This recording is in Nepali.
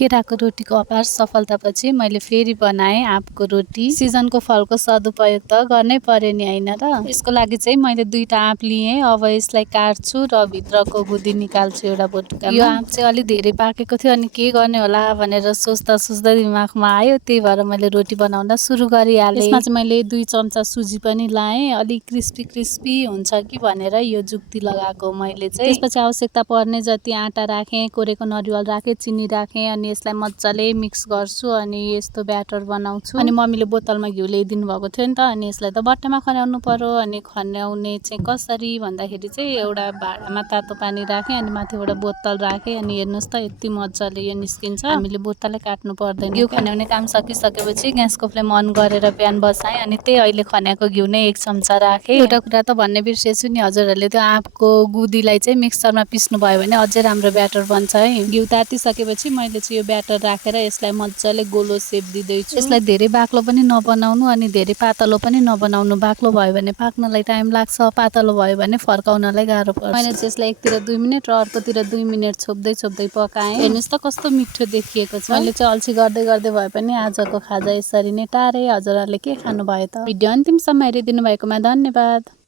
केराको रोटीको अपार सफलतापछि मैले फेरि बनाएँ आँपको रोटी। सिजनको फलको सदुपयोग त गर्नै पर्यो नि होइन र। यसको लागि चाहिँ मैले 2टा आँप लिएँ। अब यसलाई काट्छु र भित्रको गुदी निकाल्छु एउटा बटुकामा। यो आँप चाहिँ अलि धेरै पाकेको थियो अनि के गर्ने होला भनेर सोच्दा सोच्दै दिमागमा आयो, त्यही भएर मैले रोटी बनाउन सुरु गरिहालेँ। यसमा चाहिँ मैले 2 चम्चा सुजी पनि लाएँ, अलिक क्रिस्पी क्रिस्पी हुन्छ कि भनेर यो जुक्ति लगाएको मैले चाहिँ। त्यसपछि आवश्यकता पर्ने जति आँटा राखेँ, कोरेको नरिवल राखेँ, चिनी राखेँ अनि यसलाई मजाले मिक्स गर्छु अनि यस्तो ब्याटर बनाउँछु। अनि मम्मीले बोतलमा घिउ ल्याइदिनु भएको थियो नि त, अनि यसलाई त बट्टामा खन्याउनु पर्यो। अनि खन्याउने चाहिँ कसरी भन्दाखेरि चाहिँ एउटा भाँडामा तातो पानी राखेँ अनि माथिबाट बोतल राखेँ अनि हेर्नुहोस् त यति मजाले यो निस्किन्छ। हामीले बोतलै काट्नु पर्दैन। घिउ खन्याउने काम सकिसकेपछि ग्यासको फ्लेम अन गरेर प्यान बसाएँ अनि त्यही अहिले खन्याएको घिउ नै 1 चम्चा राखेँ। एउटा कुरा त भन्ने बिर्सेछु नि, हजुरहरूले त्यो आँपको गुदीलाई चाहिँ मिक्सरमा पिस्नु भयो भने अझै राम्रो ब्याटर बन्छ है। घिउ तातिसकेपछि मैले चाहिँ यो ब्याटर राखेर यसलाई मजाले गोलो सेप दिँदैछु। यसलाई धेरै बाक्लो पनि नबनाउनु अनि धेरै पातलो पनि नबनाउनु। बाक्लो भयो भने पाक्नलाई टाइम लाग्छ, पातलो भयो भने फर्काउनलाई गाह्रो पर्छ। मैले चाहिँ यसलाई एकतिर 2 मिनेट र अर्कोतिर 2 मिनेट छोप्दै छोप्दै पकाएँ। हेर्नुहोस् त कस्तो मिठो देखिएको छ। मैले चाहिँ अल्छी गर्दै गर्दै भए पनि आजको खाजा यसरी नै टारे। हजुरहरूले के खानुभयो त? भिडियो अन्तिमसम्म हेरिदिनु भएकोमा धन्यवाद।